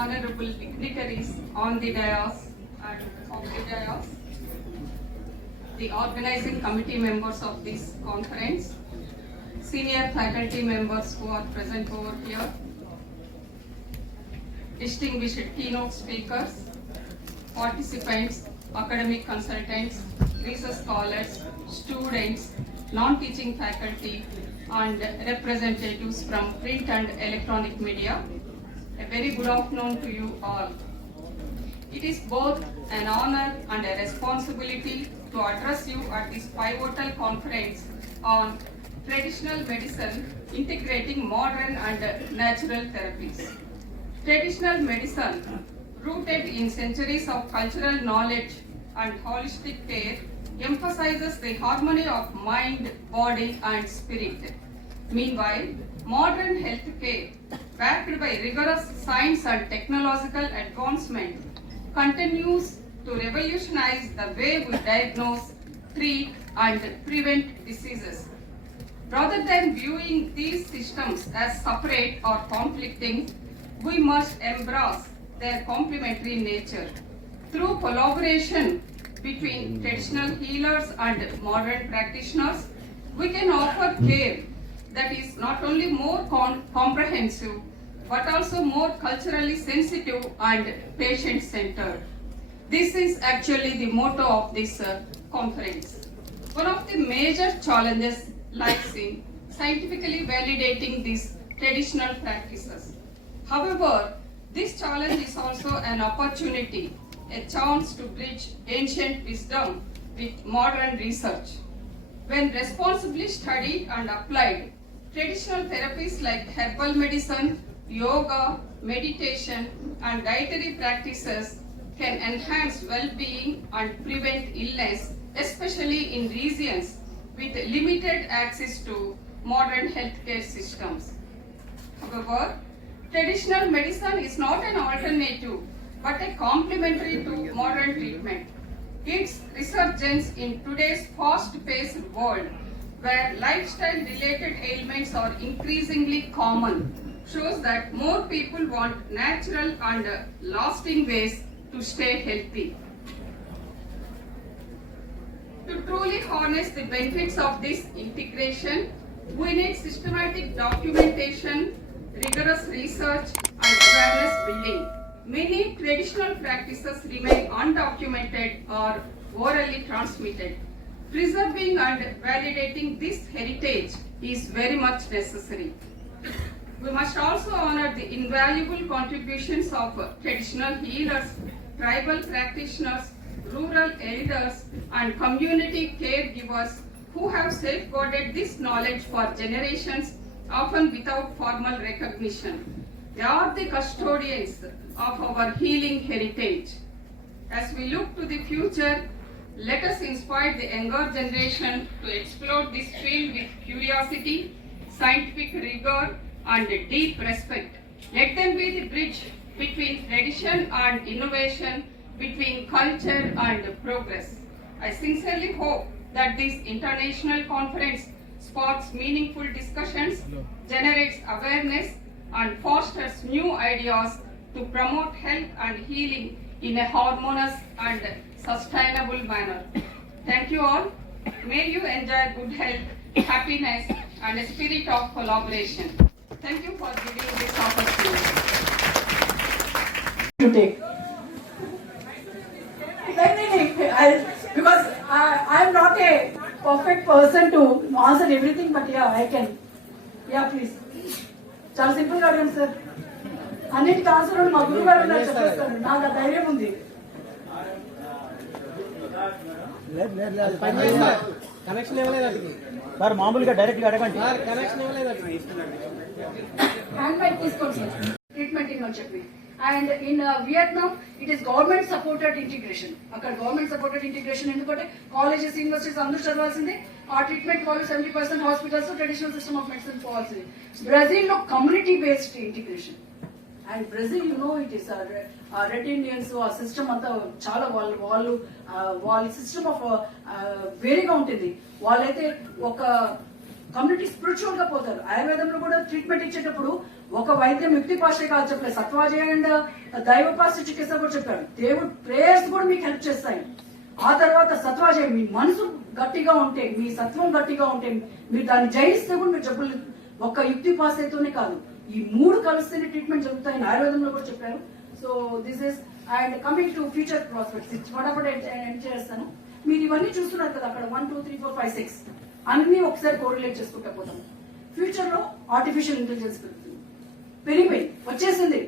honorable dignitaries on the dais and of the dais, the organizing committee members of this conference, senior faculty members who are present over here, distinguished keynote speakers, participants, academic consultants, research scholars, students, non-teaching faculty, and representatives from print and electronic media. A very good afternoon to you all. It is both an honor and a responsibility to address you at this pivotal conference on traditional medicine integrating modern and natural therapies. Traditional medicine, rooted in centuries of cultural knowledge and holistic care, emphasizes the harmony of mind, body, and spirit. Meanwhile, modern healthcare, backed by rigorous science and technological advancement, continues to revolutionize the way we diagnose, treat, and prevent diseases. Rather than viewing these systems as separate or conflicting, we must embrace their complementary nature. Through collaboration between traditional healers and modern practitioners, we can offer care that is not only more comprehensive but also more culturally sensitive and patient centered. This is actually the motto of this uh, conference. One of the major challenges lies in scientifically validating these traditional practices. However, this challenge is also an opportunity, a chance to bridge ancient wisdom with modern research. When responsibly studied and applied, traditional therapies like herbal medicine, yoga, meditation, and dietary practices can enhance well-being and prevent illness, especially in regions with limited access to modern healthcare systems. However, traditional medicine is not an alternative but a complementary to modern treatment. Its resurgence in today's fast-paced world, where lifestyle-related ailments are increasingly common, shows that more people want natural and lasting ways to stay healthy. To truly harness the benefits of this integration, we need systematic documentation, rigorous research, and awareness building. Many traditional practices remain undocumented or orally transmitted. Preserving and validating this heritage is very much necessary. We must also honor the invaluable contributions of traditional healers, tribal practitioners, rural elders, and community caregivers who have safeguarded this knowledge for generations, often without formal recognition. They are the custodians of our healing heritage. As we look to the future, let us inspire the younger generation to explore this field with curiosity, scientific rigor, and deep respect. Let them be the bridge between tradition and innovation, between culture and progress. I sincerely hope that this international conference sparks meaningful discussions, generates awareness, and fosters new ideas to promote health and healing in a harmonious and sustainable manner. Thank you all. May you enjoy good health, happiness, and a spirit of collaboration. Thank you for giving this opportunity. to take. Like, like, like, I, because I, am not a perfect person to answer everything, but yeah, I can. Yeah, please. చాలా సింపుల్గా అడగండి sir అన్నిటికీ answer మా గురువు గారు నాకు చెప్పేస్తారు నాకు ఆ ధైర్యం ఉంది కనెక్షన్ ఇవ్వలేదు అతనికి. సార్ మామూలుగా డైరెక్ట్గా అడగండి. సార్ కనెక్షన్ ఇవ్వలేదు అతనికి. హ్యాండ్ బ్యాగ్ తీసుకోండి సార్. ట్రీట్మెంట్ ఇన్ చెప్పి and in Vietnam it is government supported integration అక్కడ గవర్నమెంట్ సపోర్టెడ్ ఇంటిగ్రేషన్ ఎందుకంటే కాలేజెస్ యూనివర్సిటీస్ అందరూ చదవాల్సిందే. ఆ ట్రీట్మెంట్ వాళ్ళు seventy percent hospitals traditional system of medicine పోవాల్సింది. బ్రెజిల్లో community based integration and Brazil you know it is red Indians ఆ system అంతా చాలా వాళ్ళు వాళ్ళు వాళ్ళ సిస్టమ్ ఆఫ్ వేరేగా ఉంటుంది. వాళ్ళైతే ఒక కమ్యూనిటీ స్పిరిచువల్గా పోతారు. ఆయుర్వేదంలో కూడా ట్రీట్మెంట్ ఇచ్చేటప్పుడు ఒక వైద్యం యుక్తి పాస్టే కాదు చెప్పలేదు. సత్వాజయ అండ్ దైవపాస్త చికిత్స కూడా చెప్పారు. దేవుడు ప్రేయర్స్ కూడా మీకు హెల్ప్ చేస్తాయి. ఆ తర్వాత సత్వాజయ మీ మనసు గట్టిగా ఉంటే మీ సత్వం గట్టిగా ఉంటే మీరు దాన్ని జయిస్తే కూడా మీరు జబ్బులు ఒక్క యుక్తి పాస్తేతోనే కాదు. ఈ మూడు కలిస్తేనే ట్రీట్మెంట్ జరుగుతాయని ఆయుర్వేదంలో కూడా చెప్పారు. So this is and coming to future prospects ఫటాఫట్ ఎండ్ చేస్తాను. మీరు ఇవన్నీ చూస్తున్నారు కదా అక్కడ one two three four five six అన్ని ఒకసారి కోరిలేట్ చేసుకుంటా పోతాం ఫ్యూచర్లో ఆర్టిఫిషియల్ ఇంటెలిజెన్స్ పెరుగుతుంది. పెరిగిపోయి వచ్చేసింది.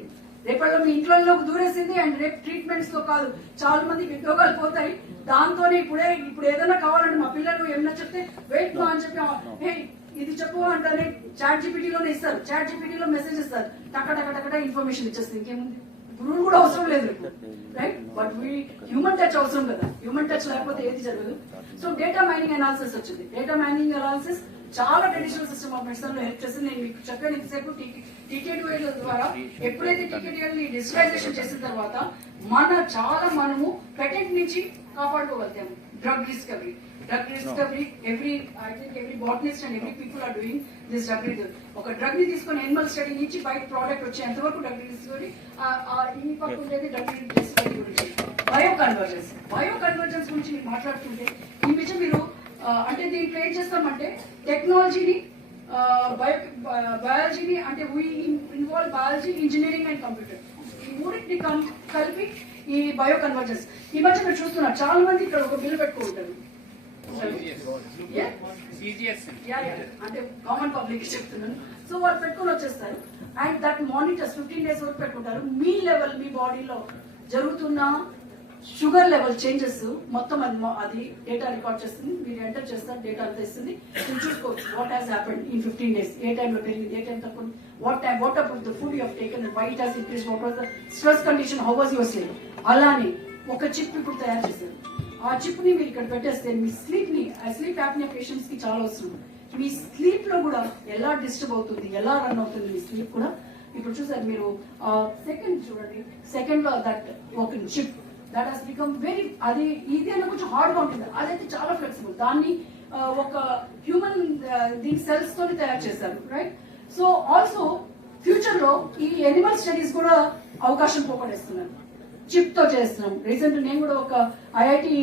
రేపట్లో మీ ఇంట్లో దూరేసింది అండ్ రేపు ట్రీట్మెంట్స్లో కాదు. చాలా మందికి ఉద్యోగాలు పోతాయి. దాంతోనే ఇప్పుడే ఇప్పుడు ఏదైనా కావాలంటే మా పిల్లలు ఏమైనా చెప్తే వెయిట్ అని చెప్పి ఇది చెప్పు అంటానే చాట్ జీపీటీలోనే ఇస్తారు చాట్ జీపీటీలో మెసేజ్ ఇస్తారు టక టక్క టక ఇన్ఫర్మేషన్ ఇచ్చేస్తుంది ఇంకేముంది రూల్ కూడా అవసరం లేదు right but we human touch అవసరం కదా హ్యూమన్ టచ్ లేకపోతే ఏది జరగదు సో డేటా మైనింగ్ అనాలిసిస్ వచ్చింది డేటా మైనింగ్ అనాలిసిస్ చాలా ట్రెడిషనల్ సిస్టమ్ ఆఫ్ మెడిసిన్లో హెల్ప్ చేసింది నేను మీకు చక్కని ఇంతసేపు టీకేటీఎల్ ద్వారా ఎప్పుడైతే టీకేటీఎల్ని డిజిటలైజేషన్ చేసిన తర్వాత మన చాలా మనము పెటెంట్ నుంచి కాపాడుకోగలుగుతాము drug discovery drug discovery every I think every botanist and every people are doing this drug ఒక డ్రగ్ని తీసుకొని ఎనిమల్ స్టడీ నుంచి బయట ప్రోడక్ట్ వచ్చేంత వరకు డ్రగ్ డిస్కవరీ ఈ పక్క ఉండేది డ్రగ్ డిస్కవరీ గురించి. బయో కన్వర్జెన్స్ బయో కన్వర్జెన్స్ గురించి మీరు మాట్లాడుతుంటే ఈ విషయం మీరు అంటే దీంట్లో ఏం చేస్తామంటే టెక్నాలజీని బయో బయాలజీని అంటే we involve biology engineering and computer ఈ మూడింటిని కలిపి ఈ బయో కన్వర్జెన్స్ ఈ మధ్య మీరు చూస్తున్నారు చాలా మంది ఇక్కడ ఒక బిల్ పెట్టుకుంటారు. అంటే కామన్ పబ్లిక్ చెప్తున్నాను. సో వాళ్ళు పెట్టుకొని వచ్చేస్తారు. And that monitors fifteen days వరకు పెట్టుకుంటారు. మీ లెవెల్ మీ బాడీలో జరుగుతున్న షుగర్ లెవెల్ చేంజెస్ మొత్తం అది అది డేటా రికార్డ్ చేస్తుంది. మీరు ఎంటర్ చేస్తారు డేటా అంతా ఇస్తుంది. మీరు చూసుకోవచ్చు what has happened in fifteen days ఏ టైంలో పెరిగింది ఏ టైం తక్కువ what time what up the food you taken weight has increase what was the stress condition how was your sleep అలానే ఒక చిప్ ఇప్పుడు తయారు చేశారు. ఆ చిప్ని మీరు ఇక్కడ పెట్టేస్తే మీ స్లీప్ని స్లీప్ యాప్నియా పేషెంట్స్కి చాలా అవసరం. మీ స్లీప్లో కూడా ఎలా డిస్టర్బ్ అవుతుంది ఎలా రన్ అవుతుంది మీ స్లీప్ కూడా? ఇప్పుడు చూసారు మీరు సెకండ్ చూడండి. సెకండ్లో దట్ ఒక chip that has become very అది ఇది అన్న కొంచెం హార్డ్గా ఉంటుంది. అదైతే చాలా ఫ్లెక్సిబుల్ దాన్ని ఒక హ్యూమన్ దీని సెల్స్ తోని తయారు చేశారు రైట్ సో ఆల్సో ఫ్యూచర్లో ఈ ఎనిమల్ స్టడీస్ కూడా అవకాశం పోగొడేస్తున్నారు చిప్తో చేస్తున్నాం. రీసెంట్ నేను కూడా ఒక ఐఐటి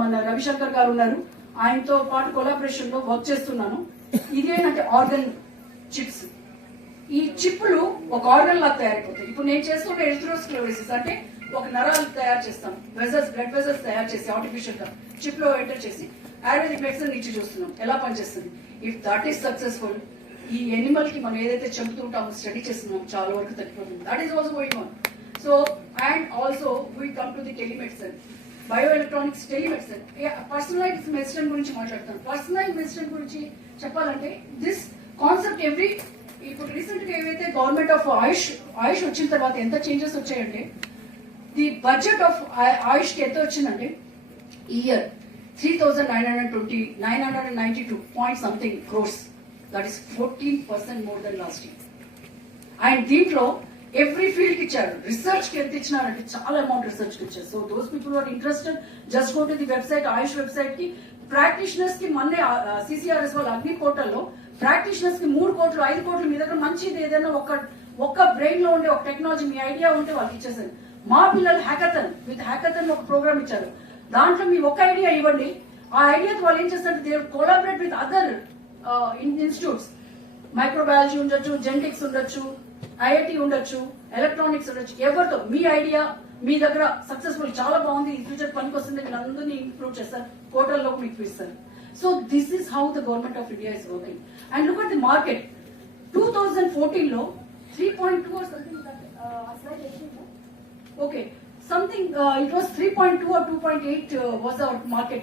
మన రవిశంకర్ గారు ఉన్నారు. ఆయనతో పాటు కొలాబరేషన్లో వర్క్ చేస్తున్నాను. ఇదేంటంటే ఆర్గన్ చిప్స్ ఈ చిప్పులు ఒక ఆర్గన్ లాగా తయారైపోతాయి. ఇప్పుడు నేను చేస్తున్న ఎల్థ్రోస్క్లోరిసిస్ అంటే ఒక నరాలు తయారు చేస్తాం. వెజల్స్ బ్లడ్ వెజల్స్ తయారు చేసి ఆర్టిఫిషియల్గా చిప్లో ఎంటర్ చేసి ఆయుర్వేదిక్ మెడిసిన్ ఇచ్చి చూస్తున్నాం. ఎలా పనిచేస్తుంది? ఇఫ్ దట్ ఈస్ సక్సెస్ఫుల్ ఈ ఎనిమల్కి మనం ఏదైతే చెబుతుంటామో స్టడీ చేస్తున్నాం చాలా వరకు తగ్గిపోతుంది. That is also going on so and also we come to the telemedicine bio electronics telemedicine personalize medicine గురించి మాట్లాడతాను పర్సనలైజ్ మెడిసిన్ గురించి చెప్పాలంటే దిస్ కాన్సెప్ట్ ఎవ్రీ ఇప్పుడు రీసెంట్గా ఏవైతే గవర్నమెంట్ ఆఫ్ ఆయుష్ ఆయుష్ వచ్చిన తర్వాత ఎంత చేంజెస్ వచ్చాయంటే ది బడ్జెట్ ఆఫ్ ఆయుష్కి ఎంత వచ్చిందంటే year three thousand nine hundred twenty nine hundred and ninety two point something crores that is fourteen percent more than last year and దీంట్లో ఎవ్రీ ఫీల్డ్కి ఇచ్చారు. రీసెర్చ్కి ఎంత ఇచ్చినారంటే చాలా అమౌంట్ రీసెర్చ్కి ఇచ్చారు. So those people are interested just go to the website Ayush వెబ్సైట్కి. ప్రాక్టీషనర్స్కి మొన్నే సిసిఆర్ఎస్ వాళ్ళ అగ్ని పోర్టల్లో ప్రాక్టీషనర్స్కి మూడు కోట్లు ఐదు కోట్లు మీ దగ్గర మంచిది ఏదైనా ఒక ఒక్క బ్రెయిన్లో ఉండే ఒక టెక్నాలజీ మీ ఐడియా ఉంటే వాళ్ళకి ఇచ్చేసారు మా పిల్లలు హ్యాకథన్ విత్ హ్యాకథన్ ఒక ప్రోగ్రామ్ ఇచ్చారు. దాంట్లో మీ ఒక్క ఐడియా ఇవ్వండి. ఆ ఐడియా వాళ్ళు ఏం చేస్తారు they collaborate with other institutes microbiology ఉండొచ్చు జెనెటిక్స్ ఉండొచ్చు ఐఐటి ఉండొచ్చు ఎలక్ట్రానిక్స్ ఉండొచ్చు. ఎవరితో? మీ ఐడియా మీ దగ్గర సక్సెస్ఫుల్ చాలా బాగుంది. ఫ్యూచర్ పనికి వస్తుంది వీళ్ళందరినీ ఇంప్రూవ్ చేస్తారు. పోర్టల్లో మీకు ఇస్తారు. So this is how the government of India is working and look at the market two thousand ఫోర్టీన్లో three point two okay something, uh, it was point two or two point eight market,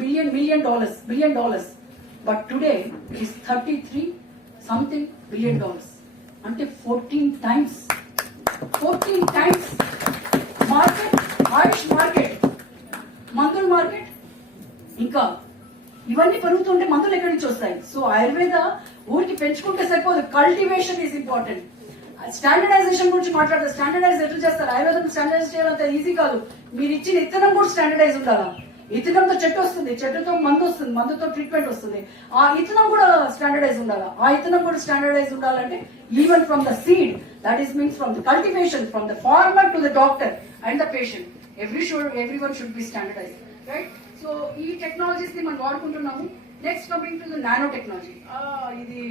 billion, market dollars, million dollars. But dollars it today is thirty three dollars. Billion dollars అంటే fourteen times fourteen times market Ayush market మందుల market ఇంకా ఇవన్నీ పెరుగుతుంటే మందులు ఎక్కడి నుంచి వస్తాయి? So Ayurveda ఊరికి పెంచుకుంటే సరిపోదు. కల్టివేషన్ ఈజ్ ఇంపార్టెంట్ స్టాండర్డైజేషన్ గురించి మాట్లాడతారు. స్టాండర్డైజ్ ఎట్లా చేస్తారు? ఆయుర్వేదం స్టాండర్డైజ్ అంత ఈజీ కాదు. మీరు ఇచ్చిన ఇత్తనం కూడా స్టాండర్డైజ్ ఉండాలా? ఇతనంతో చెట్టు వస్తుంది. చెట్టుతో మందు వస్తుంది. మందుతో ట్రీట్మెంట్ వస్తుంది. ఆ ఇతనం కూడా స్టాండర్డైజ్ ఉండాలి? ఆ ఇతనం కూడా స్టాండర్డైజ్ ఉండాలంటే even from the seed that is means from the cultivation from the farmer to the doctor and the patient every should every one should be standardise right so ఈ టెక్నాలజీస్ని మనం వాడుకుంటున్నాము. Next coming to nano technology ఇది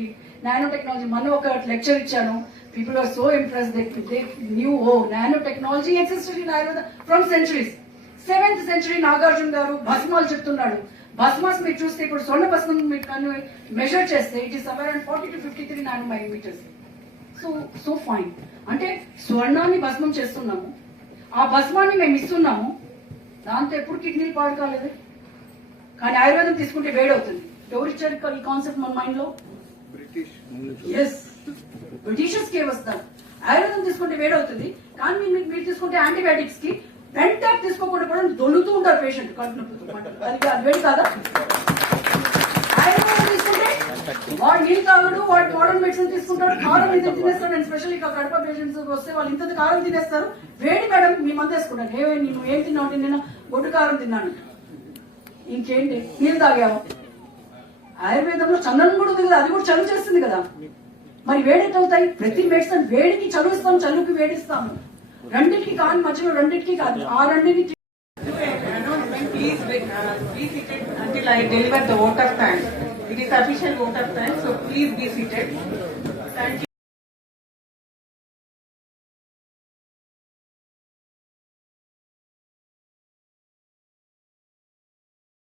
nano technology మనం ఒక lecture ఇచ్చాను. People are so impress they they knew oh nano technology existed in Ayurveda from centuries seventh century Nagarjuna గారు భస్మాలు చెప్తున్నాడు. భస్మాస్ మీరు చూస్తే ఇప్పుడు స్వర్ణ భస్మం మీరు కన్ను మెజర్ చేస్తే it our and forty to fifty three nano millimetres so so fine అంటే స్వర్ణాన్ని భస్మం చేస్తున్నాము. ఆ భస్మాన్ని మేము ఇస్తున్నాము. దాంతో ఎప్పుడు కిడ్నీలు పాడు కాలేదు. కానీ ఆయుర్వేదం తీసుకుంటే వేడవుతుంది. ఎవరు ఇచ్చారు ఈ కాన్సెప్ట్ మన మైండ్లో? ఎస్ బ్రిటిషర్స్ కే వస్తారు. ఆయుర్వేదం తీసుకుంటే వేడవుతుంది. కానీ మీరు మీరు తీసుకుంటే యాంటీబయాటిక్స్కి పెంటాక్ తీసుకోకుండా కూడా దొల్లుతూ ఉంటారు పేషెంట్ కడుపు. అది అది వేడి కాదా? ఆయుర్వేదం తీసుకుంటే వాడు నీళ్ళు తాగడు వాడు మోడర్న్ మెడిసిన్ తీసుకుంటాడు కారం ఇంత తినేస్తాడు అండ్ స్పెషల్ ఇక కడప పేషెంట్స్ వస్తే వాళ్ళు ఇంత కారం తినేస్తారు. వేడి మేడం మీ మంది వేసుకుంటాను ఏ నేను ఏం తిన్నావు? నేను గొడ్డు కారం తిన్నాను. ఇంకేంటి? నీళ్ళు తాగాము. ఆయుర్వేదంలో చందనం కూడా ఉంది కదా అది కూడా చదువు చేస్తుంది కదా. మరి వేడెట్లవుతాయి ప్రతి మెడిసిన్ వేడికి చదువుస్తాం చలువుకి వేడిస్తాము రెండింటికి కానీ మధ్యలో రెండింటికి కాదు. ఆ రెండింటికి deliver the water tank it is official water tank please be seated